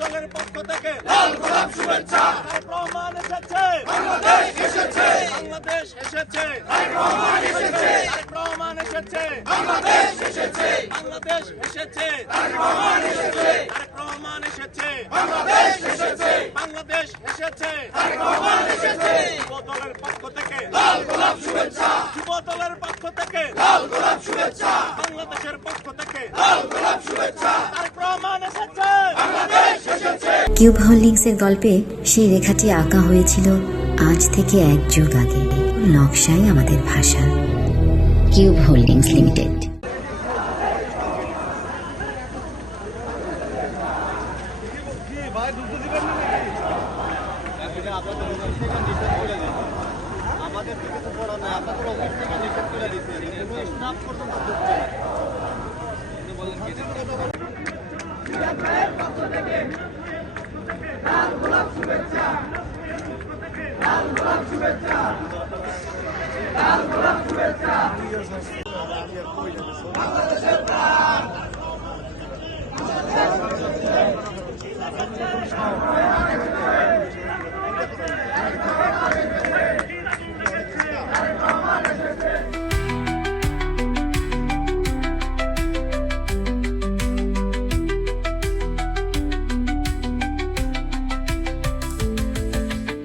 দলের পক্ষ থেকে লাল গোলাপ শুভেচ্ছা। তারেক রহমান এসেছে, বাংলাদেশ এসেছে, বাংলাদেশ এসেছে, তারেক রহমান এসেছে, তারেক রহমান এসেছে, বাংলাদেশ এসেছে, বাংলাদেশ এসেছে, তারেক রহমান এসেছে, তারেক রহমান এসেছে, বাংলাদেশ এসেছে, বাংলাদেশ এসেছে, তারেক রহমান এসেছে। যুব দলের পক্ষ থেকে লাল গোলাপ শুভেচ্ছা, যুব দলের পক্ষ থেকে লাল গোলাপ শুভেচ্ছা, বাংলাদেশের পক্ষ থেকে লাল গোলাপ শুভেচ্ছা। তারেক রহমান এসেছে, বাংলাদেশ এসেছে। কিউব হোল্ডিংসের গল্পে সেই রেখাটি আঁকা হয়েছিল আজ থেকে 1 যুগ আগে। নকশাই আমাদের ভাষা। Cube holdings limited. আমাদের থেকে তো বড় না, আপনাদের অফিস থেকে নিষেধ করে দিচ্ছে, স্টাফ পর্যন্ত ঢুকছে না। বাংলাদেশের প্রাণ